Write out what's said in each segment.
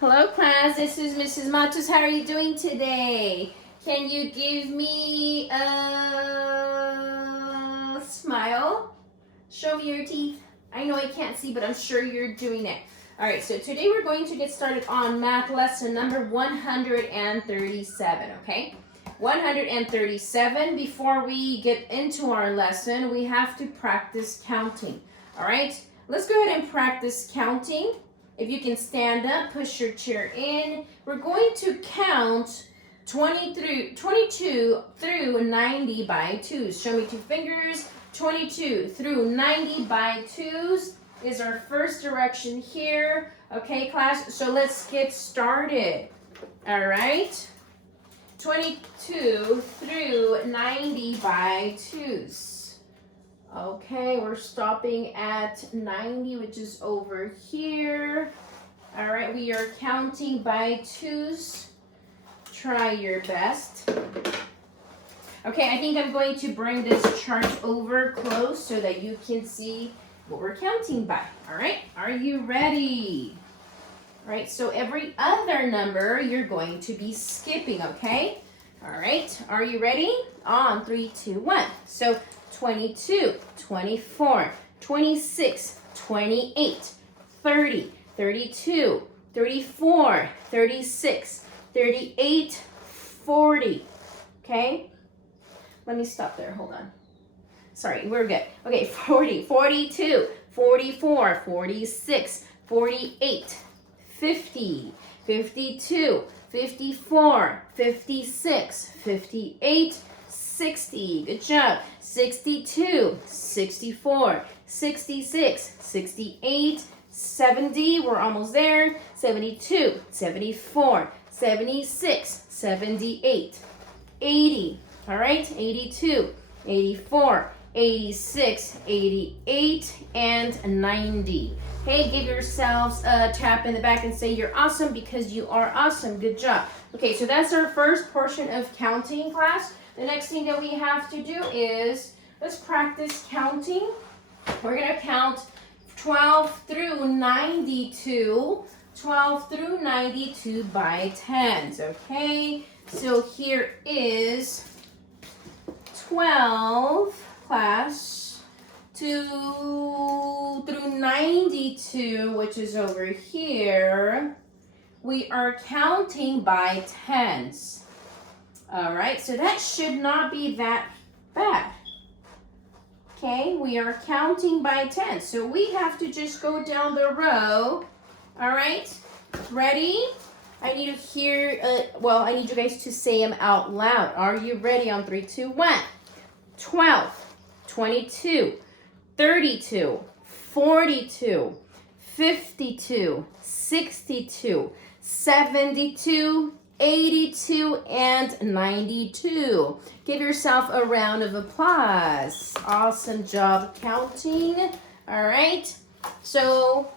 Hello class, this is Mrs. Matos. How are you doing today? Can you give me a smile? Show me your teeth. I know I can't see, but I'm sure you're doing it. All right, so today we're going to get started on math lesson number 137, okay? 137. Before we get into our lesson, we have to practice counting, all right? Let's go ahead and practice counting. If you can stand up, push your chair in. We're going to count 22 through 90 by 2s. Show me two fingers. 22 through 90 by 2s is our first direction here. Okay, class, so let's get started. All right. 22 through 90 by 2s. Okay, we're stopping at 90, which is over here. All right, we are counting by 2s. Try your best. Okay, I think I'm going to bring this chart over close so that you can see what we're counting by. All right, are you ready? All right, so every other number you're going to be skipping, okay? All right, are you ready? On 3, 2, 1. So 22, 24, 26, 28, 30, 32, 34, 36, 38, 40. Okay? Let me stop there. Hold on. Sorry, we're good. Okay, 40, 42, 44, 46, 48, 50, 52, 54, 56, 58, 60. Good job. 62, 64, 66, 68, 70. We're almost there. 72, 74, 76, 78, 80. All right, 82, 84, 86, 88, and 90. Okay, give yourselves a tap in the back and say you're awesome because you are awesome. Good job. Okay, so that's our first portion of counting, class. The next thing that we have to do is, let's practice counting. We're going to count 12 through 92, 12 through 92 by 10s, okay? So here is 12, class, 2 through 92, which is over here. We are counting by 10s. All right, so that should not be that bad. Okay, we are counting by 10. So we have to just go down the row. All right, ready? I need to hear, I need you guys to say them out loud. Are you ready on 3, 2, 1? 12, 22, 32, 42, 52, 62, 72, 82, and 92. Give yourself a round of applause. Awesome job counting. All right. So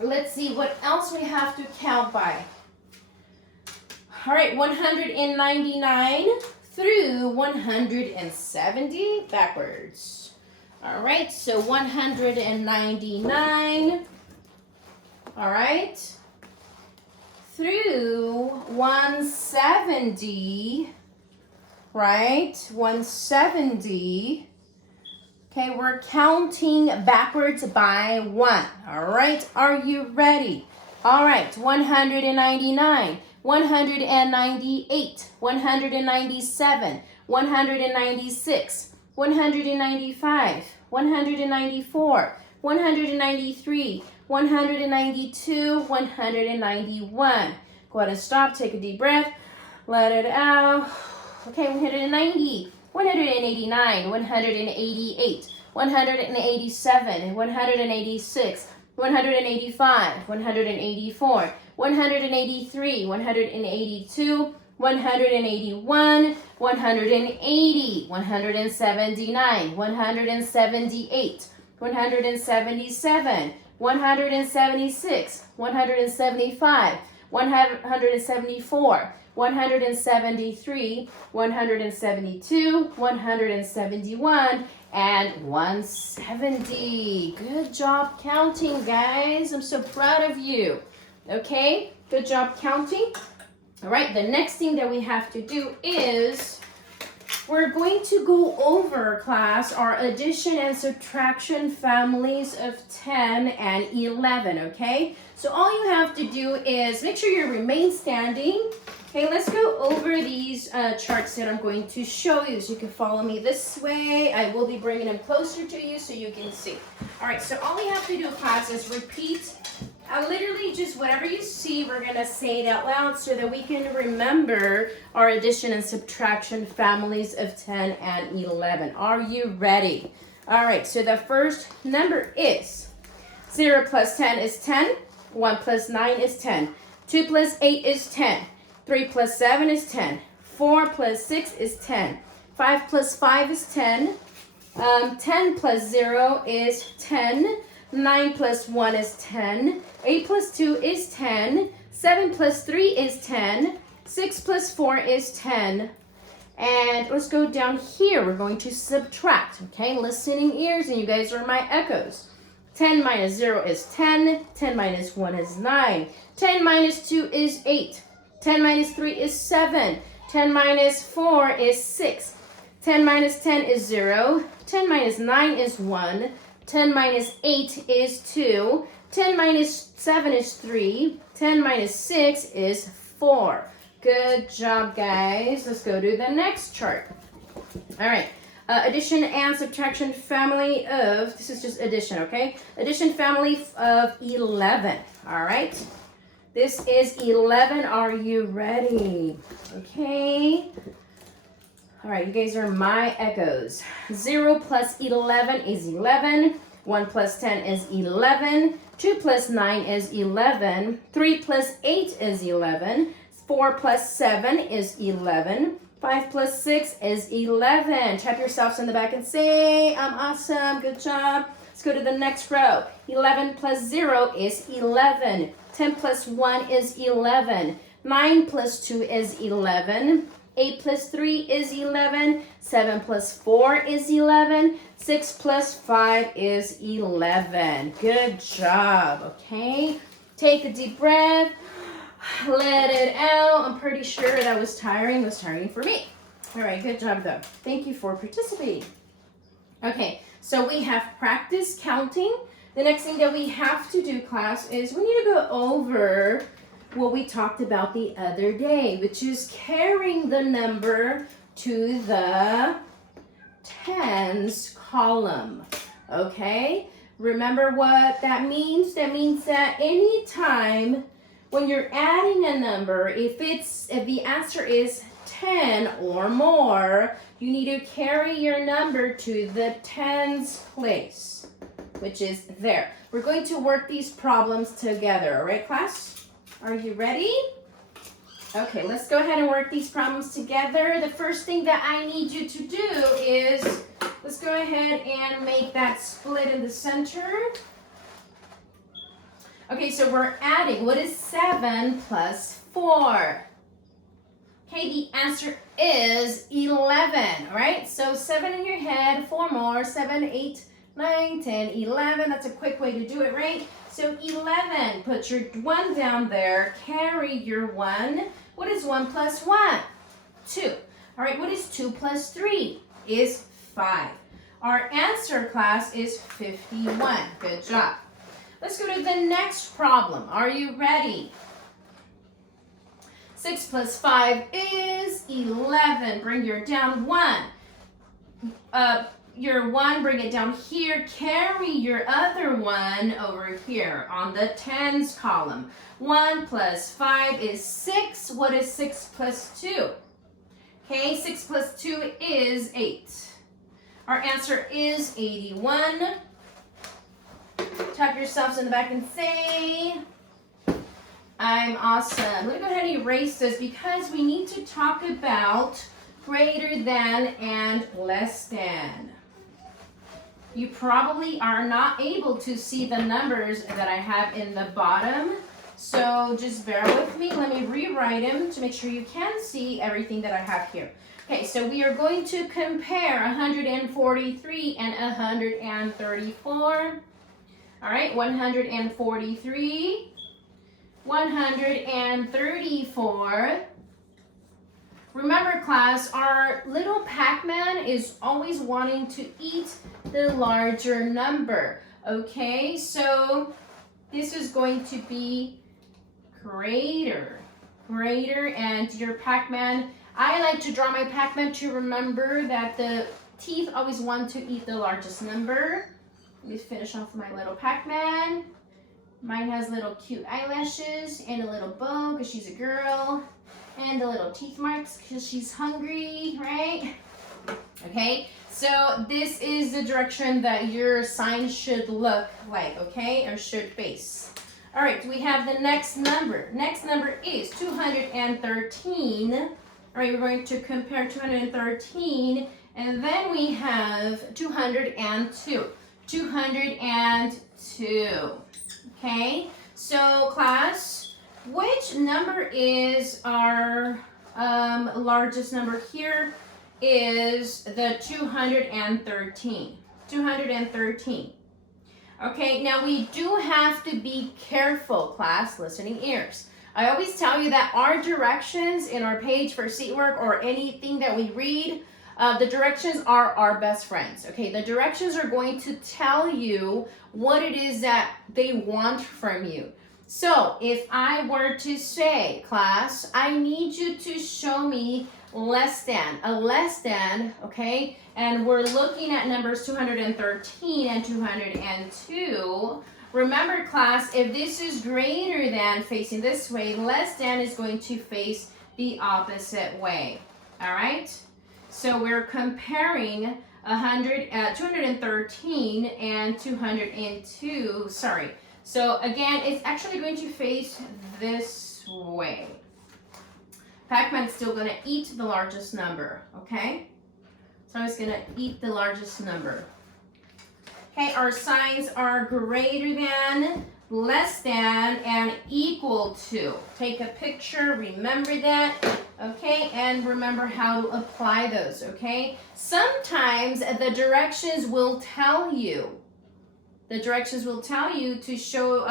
let's see what else we have to count by. All right, 199 through 170 backwards. All right, so 199. All right. Through 170, right? 170. Okay, we're counting backwards by 1. All right, are you ready? All right, 199, 198, 197, 196, 195, 194, 193, 192, 191. Go ahead and stop, take a deep breath, let it out. Okay, 190, 189, 188, 187, 186, 185, 184, 183, 182, 181, 180, 179, 178, 177, 176, 175, 174, 173, 172, 171, and 170. Good job counting, guys. I'm so proud of you. Okay, Good job counting. All right, the next thing that we have to do is we're going to go over, class, our addition and subtraction families of 10 and 11, okay? So all you have to do is make sure you remain standing. Okay, let's go over these charts that I'm going to show you so you can follow me this way. I will be bringing them closer to you so you can see. All right, so all we have to do, class, is repeat literally just whatever you see, we're going to say it out loud so that we can remember our addition and subtraction families of 10 and 11. Are you ready? All right, so the first number is 0 plus 10 is 10. 1 plus 9 is 10. 2 plus 8 is 10. 3 plus 7 is 10. 4 plus 6 is 10. 5 plus 5 is 10. 10 plus 0 is 10. 9 plus 1 is 10. 8 plus 2 is 10. 7 plus 3 is 10. 6 plus 4 is 10. And let's go down here. We're going to subtract, okay? Listening ears, and you guys are my echoes. 10 minus 0 is 10. 10 minus 1 is 9. 10 minus 2 is 8. 10 minus 3 is 7. 10 minus 4 is 6. 10 minus 10 is 0. 10 minus 9 is 1. 10 minus 8 is 2. 10 minus 7 is 3. 10 minus 6 is 4. Good job, guys. Let's go to the next chart. All right. Addition and subtraction family of, this is just addition, okay? Addition family of 11. All right. This is 11. Are you ready? Okay. All right, you guys are my echoes. 0 plus 11 is 11. 1 plus 10 is 11. 2 plus 9 is 11. 3 plus 8 is 11. 4 plus 7 is 11. 5 plus 6 is 11. Tap yourselves in the back and say, I'm awesome. Good job. Let's go to the next row. 11 plus 0 is 11. 10 plus 1 is 11. 9 plus 2 is 11. 8 plus 3 is 11. 7 plus 4 is 11. 6 plus 5 is 11. Good job, okay? Take a deep breath. Let it out. I'm pretty sure that was tiring. It was tiring for me. All right, good job, though. Thank you for participating. Okay, so we have practice counting. The next thing that we have to do, class, is we need to go over what we talked about the other day, which is carrying the number to the tens column, okay? Remember what that means? That means that anytime when you're adding a number, if the answer is 10 or more, you need to carry your number to the tens place, which is there. We're going to work these problems together, all right, class? Are you ready? Okay, let's go ahead and work these problems together. The first thing that I need you to do is, let's go ahead and make that split in the center. Okay, so we're adding. What is 7 plus 4? Okay, the answer is 11, all right? So 7 in your head, 4 more, 7, 8, 9, 10, 11. That's a quick way to do it, right? So 11, put your 1 down there, carry your 1. What is 1 plus 1? 2. All right, what is 2 plus 3? Is 5. Our answer, class, is 51. Good job. Let's go to the next problem. Are you ready? 6 plus 5 is 11. Bring your down 1. Your 1, bring it down here. Carry your other 1 over here on the tens column. 1 plus 5 is 6. What is 6 plus 2? Okay, 6 plus 2 is 8. Our answer is 81. Tap yourselves in the back and say, I'm awesome. Let me go ahead and erase this because we need to talk about greater than and less than. You probably are not able to see the numbers that I have in the bottom, so just bear with me. Let me rewrite them to make sure you can see everything that I have here. Okay, so we are going to compare 143 and 134. All right, 143 134. Remember, class, our little Pac-Man is always wanting to eat the larger number. Okay, so this is going to be greater, and your Pac-Man, I like to draw my Pac-Man to remember that the teeth always want to eat the largest number. Let me finish off my little Pac-Man. Mine has little cute eyelashes and a little bow because she's a girl, and the little teeth marks because she's hungry, right? Okay, so this is the direction that your sign should look like, okay, or should face. All right, we have the next number. Next number is 213. All right, we're going to compare 213, and then we have 202. 202. Okay, so class, which number is our largest number here? Is the 213. 213. Okay, now we do have to be careful, class, listening ears. I always tell you that our directions in our page for seat work or anything that we read, the directions are our best friends. Okay, the directions are going to tell you what it is that they want from you. So if I were to say, class, I need you to show me less than, a less than, okay? And we're looking at numbers 213 and 202. Remember, class, if this is greater than facing this way, less than is going to face the opposite way, all right? So we're comparing 213 and 202, sorry. So again, it's actually going to face this way. Pac-Man's still gonna eat the largest number, okay? So it's gonna eat the largest number. Okay, our signs are greater than, less than, and equal to. Take a picture, remember that, okay? And remember how to apply those, okay? Sometimes the directions will tell you. The directions will tell you to show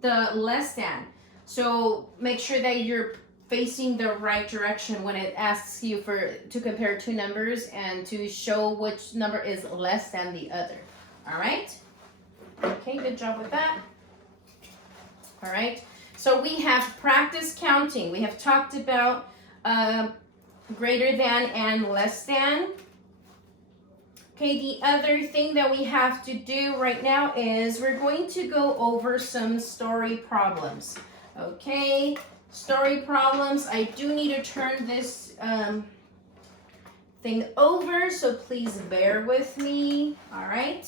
the less than. So make sure that you're facing the right direction when it asks you to compare two numbers and to show which number is less than the other. All right? Okay, good job with that. All right, so we have practice counting. We have talked about greater than and less than. Okay, the other thing that we have to do right now is we're going to go over some story problems. Okay, story problems. I do need to turn this thing over, so please bear with me. All right,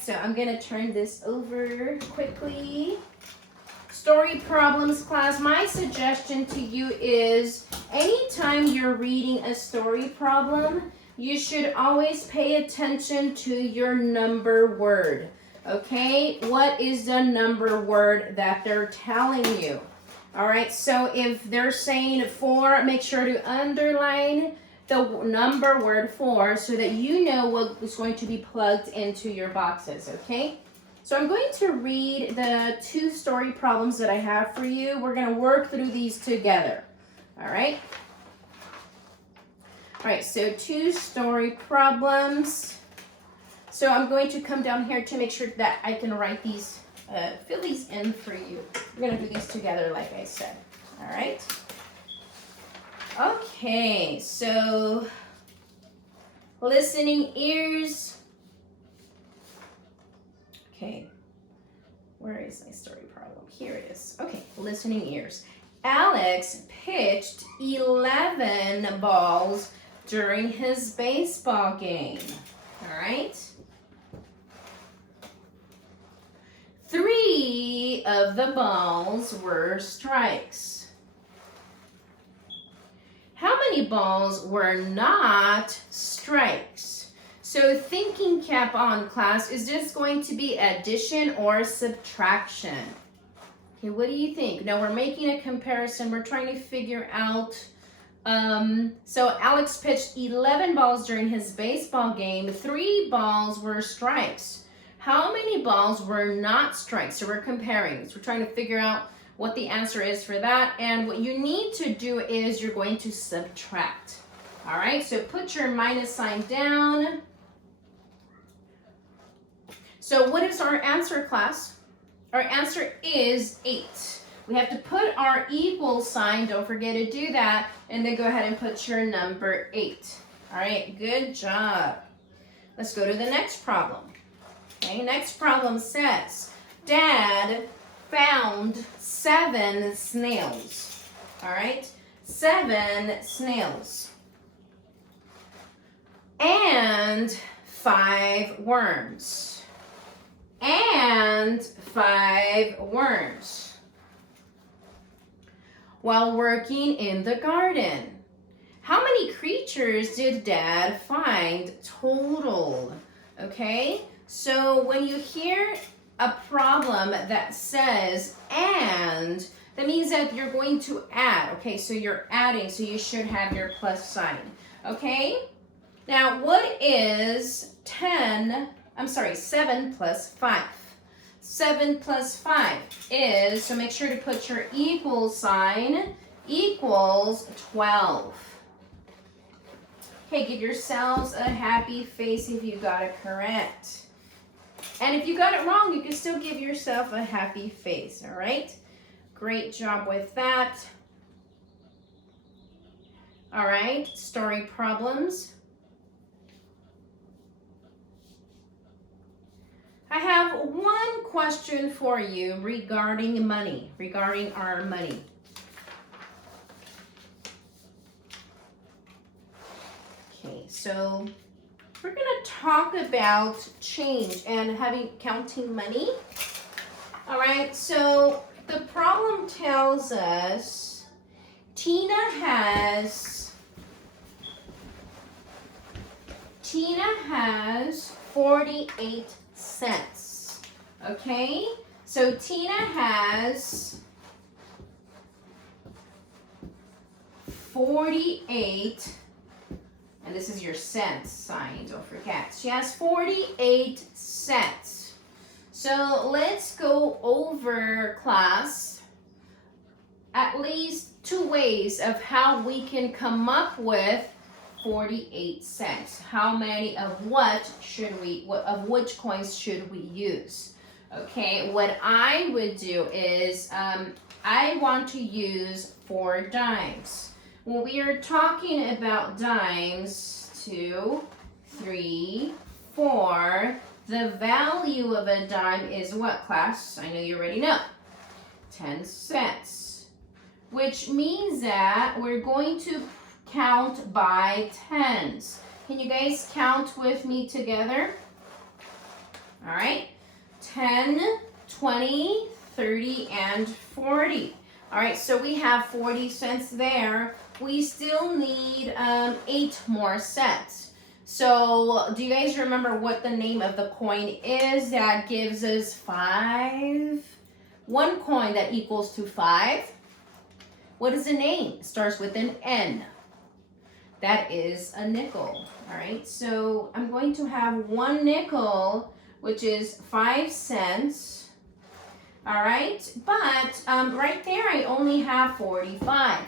so I'm gonna turn this over quickly. Story problems, class. My suggestion to you is anytime you're reading a story problem, you should always pay attention to your number word. Okay, what is the number word that they're telling you? All right, so if they're saying 4, make sure to underline the number word 4 so that you know what is going to be plugged into your boxes, okay? So I'm going to read the 2 story problems that I have for you. We're going to work through these together, all right? All right, so 2 story problems. So I'm going to come down here to make sure that I can write these, fill these in for you. We're going to do these together, like I said, all right? Okay, so listening ears. Okay, where is my story problem? Here it is. Okay, listening ears. Alex pitched 11 balls during his baseball game. All right. 3 of the balls were strikes. How many balls were not strikes? So thinking cap on, class. Is this going to be addition or subtraction? Okay, what do you think? Now we're making a comparison. We're trying to figure out. So Alex pitched 11 balls during his baseball game. 3 balls were strikes. How many balls were not strikes? So we're comparing. So we're trying to figure out what the answer is for that. And what you need to do is you're going to subtract. All right, so put your minus sign down. So what is our answer, class? Our answer is 8. We have to put our equal sign, don't forget to do that, and then go ahead and put your number 8. All right, good job. Let's go to the next problem. Okay, next problem says, Dad found 7 snails. All right, 7 snails. And 5 worms. And 5 worms. While working in the garden. How many creatures did Dad find total? Okay, so when you hear a problem that says and, that means that you're going to add. Okay, so you're adding, so you should have your plus sign. Okay, now what is 7 plus 5? 7 plus 5 is, so make sure to put your equal sign, equals 12. Okay, give yourselves a happy face if you got it correct. And if you got it wrong, you can still give yourself a happy face, all right? Great job with that. All right, story problems. I have one question for you regarding money, regarding our money. Okay, so we're going to talk about change and counting money. All right, so the problem tells us Tina has 48 cents. Okay, so Tina has 48, and this is your cents sign, don't forget. She has 48 cents. So let's go over, class, at least 2 ways of how we can come up with 48 cents. How many of which coins should we use? Okay, what I would do is I want to use 4 dimes. When we are talking about dimes, 2, 3, 4, the value of a dime is what, class? I know you already know. 10 cents. Which means that we're going to count by tens. Can you guys count with me together? All right. 10, 20, 30, and 40. All right, so we have 40 cents there. We still need 8 more cents. So do you guys remember what the name of the coin is that gives us 5? One coin that equals to 5. What is the name? It starts with an N. That is a nickel. All right, so I'm going to have 1 nickel, which is 5 cents. All right, but right there I only have 45.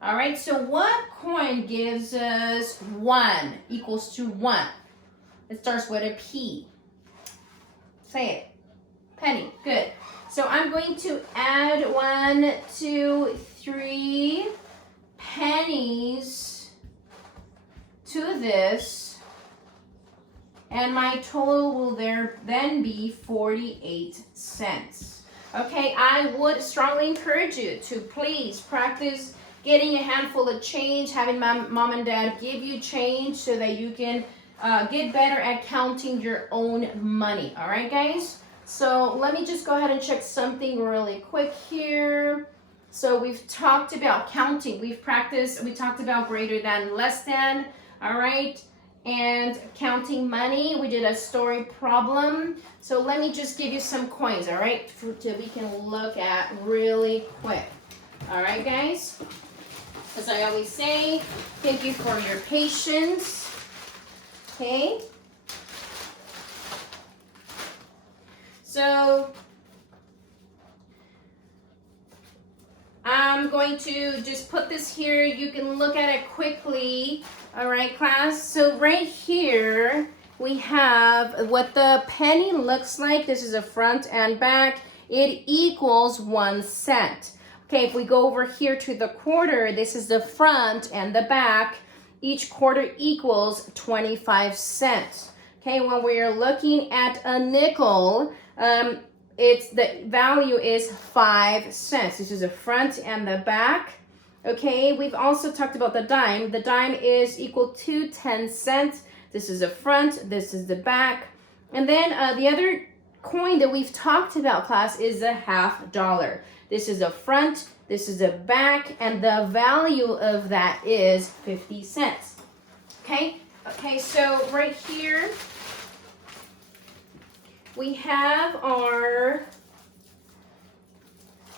All right, so what coin gives us 1 equals to 1? It starts with a P. Say it. Penny. Good. So I'm going to add 1, 2, 3 pennies to this, and my total will then be 48 cents. Okay, I would strongly encourage you to please practice getting a handful of change, having mom and dad give you change so that you can get better at counting your own money. All right, guys? So let me just go ahead and check something really quick here. So we've talked about counting. We talked about greater than, less than, all right? And counting money. We did a story problem. So let me just give you some coins, all right? That we can look at really quick. All right, guys? As I always say, thank you for your patience. Okay? So I'm going to just put this here. You can look at it quickly. All right, class. So right here, we have what the penny looks like. This is a front and back. It equals 1 cent. Okay, if we go over here to the quarter, this is the front and the back. Each quarter equals 25 cents. Okay, when we are looking at a nickel, it's the value is 5 cents. This is the front and the back. Okay, we've also talked about the dime. The dime is equal to 10 cents. This is the front, this is the back. And then the other coin that we've talked about, class, is the $50. This is the front, this is the back, and the value of that is 50 cents. Okay, so right here, we have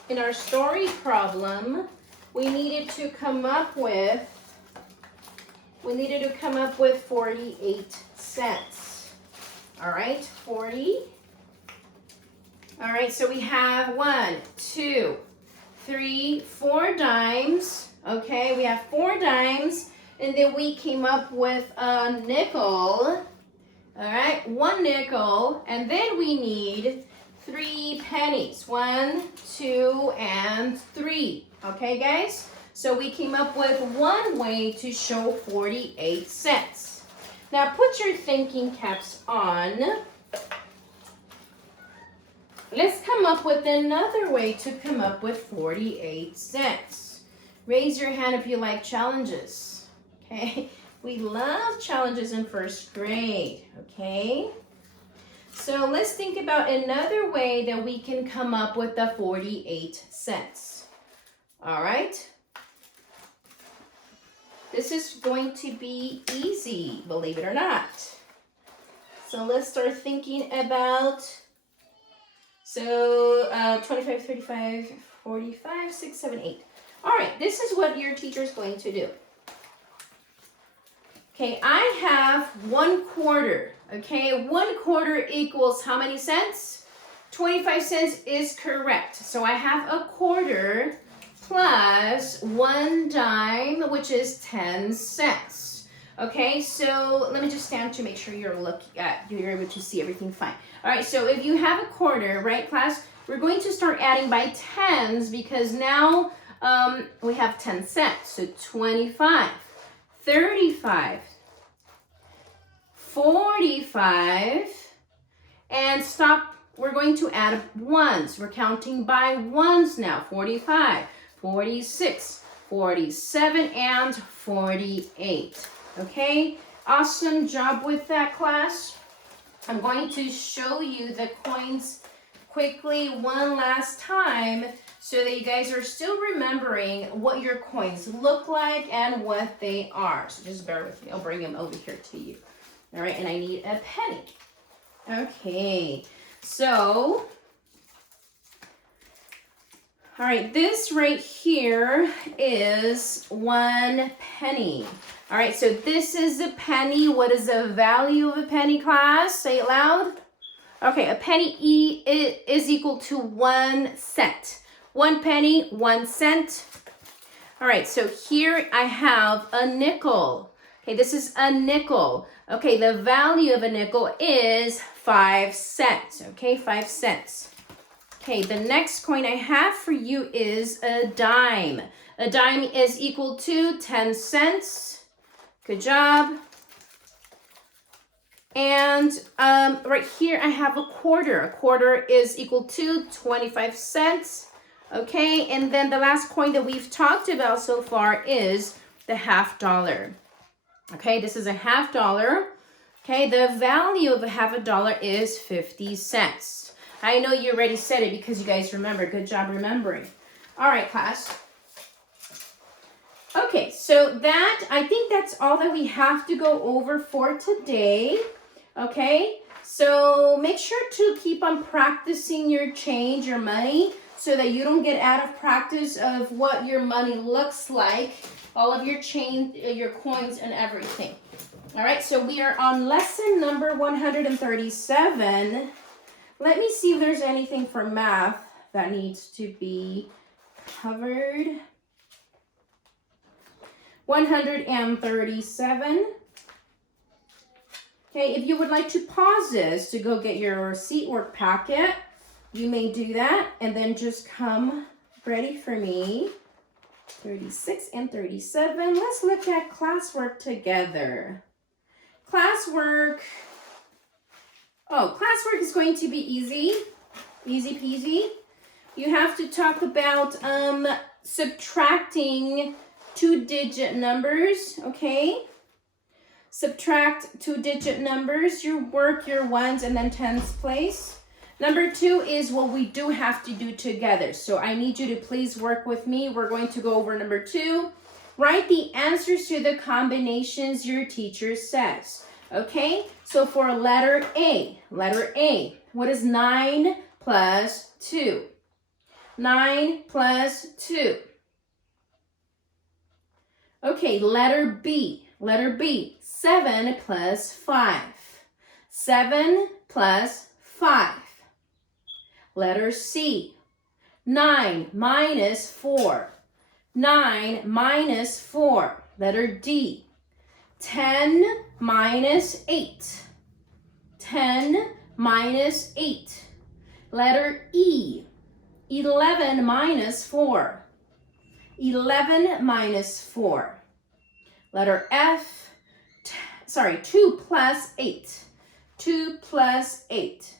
in our story problem, we needed to come up with 48 cents. All right, 40. All right, so we have 1, 2, 3, 4 dimes. Okay, we have 4 dimes, and then we came up with a nickel. All right, 1 nickel, and then we need 3 pennies. 1, 2, and 3. Okay, guys? So we came up with one way to show 48 cents. Now put your thinking caps on. Let's come up with another way to come up with 48 cents. Raise your hand if you like challenges. Okay? We love challenges in first grade, okay? So let's think about another way that we can come up with the 48 cents. All right? This is going to be easy, believe it or not. So let's start thinking about, 25, 35, 45, 6, 7, 8. All right, this is what your teacher is going to do. Okay, I have 1 quarter. Okay, 1 quarter equals how many cents? 25 cents is correct. So I have a quarter plus 1 dime, which is 10 cents. Okay, so let me just stand to make sure you're able to see everything fine. All right, so if you have a quarter, right, class, we're going to start adding by tens because now we have 10 cents. So 25, 35, 45, and stop. We're going to add ones. We're counting by ones now. 45, 46, 47, and 48. Okay, awesome job with that, class. I'm going to show you the coins quickly one last time so that you guys are still remembering what your coins look like and what they are. So just bear with me. I'll bring them over here to you. All right, and I need a penny. Okay, so, all right, this right here is 1 penny. All right, so this is a penny. What is the value of a penny, class? Say it loud. Okay, a penny is equal to 1 cent. 1 penny, 1 cent. All right, so here I have a nickel. Okay, this is a nickel. Okay, the value of a nickel is 5 cents. Okay, 5 cents. Okay, the next coin I have for you is a dime. A dime is equal to 10 cents. Good job. And right here I have a quarter. A quarter is equal to 25 cents. Okay, and then the last coin that we've talked about so far is the $50. Okay, this is a $50. Okay, the value of a $50 is 50 cents. I know you already said it because you guys remember. Good job remembering. All right, class. Okay, so I think that's all that we have to go over for today. Okay, so make sure to keep on practicing your change, your money, so that you don't get out of practice of what your money looks like, all of your change, your coins and everything. All right, so we are on lesson number 137. Let me see if there's anything for math that needs to be covered. 137. Okay, if you would like to pause this to go get your seat work packet, you may do that and then just come ready for me. 36 and 37. Let's look at classwork together. Classwork is going to be easy. Easy peasy. You have to talk about subtracting 2-digit numbers, okay? Subtract 2-digit numbers. You work your ones and then tens place. Number 2 is what we do have to do together. So I need you to please work with me. We're going to go over number 2. Write the answers to the combinations your teacher says. Okay, so for letter A, what is 9 plus 2? 9 plus 2. Okay, letter B, 7 plus 5. 7 plus 5. Letter C, 9 minus 4. 9 minus 4. Letter D, 10 minus 8. 10 minus 8. Letter E, 11 minus 4. 11 minus 4. Letter F, 2 plus 8. 2 plus 8.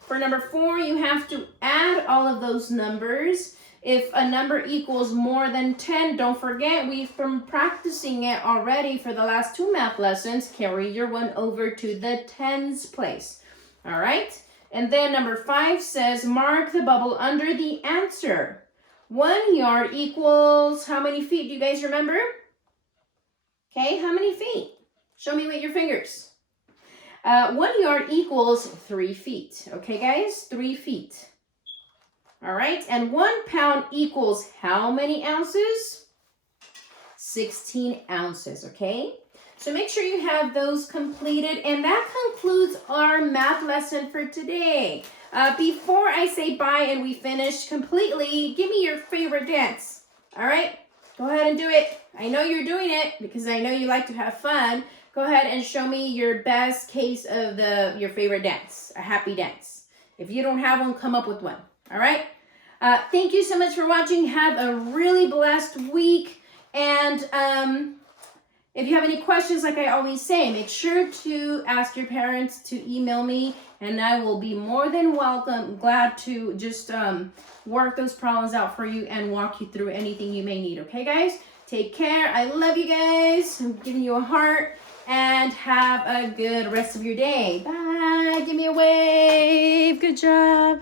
For number 4, you have to add all of those numbers. If a number equals more than 10, don't forget, we've been practicing it already for the last 2 math lessons. Carry your one over to the tens place. All right? And then number 5 says, mark the bubble under the answer. 1 yard equals how many feet? Do you guys remember? Okay, how many feet? Show me with your fingers. 1 yard equals 3 feet. Okay, guys? 3 feet. All right, and 1 pound equals how many ounces? 16 ounces, okay? So make sure you have those completed, and that concludes our math lesson for today. Before I say bye and we finish completely, give me your favorite dance. All right, go ahead and do it. I know you're doing it because I know you like to have fun. Go ahead and show me your best case of your favorite dance, a happy dance. If you don't have one, come up with one. All right. Thank you so much for watching. Have a really blessed week. And if you have any questions, like I always say, make sure to ask your parents to email me, and I will be more than glad to just work those problems out for you and walk you through anything you may need. Okay, guys? Take care. I love you guys. I'm giving you a heart, and have a good rest of your day. Bye. Give me a wave. Good job.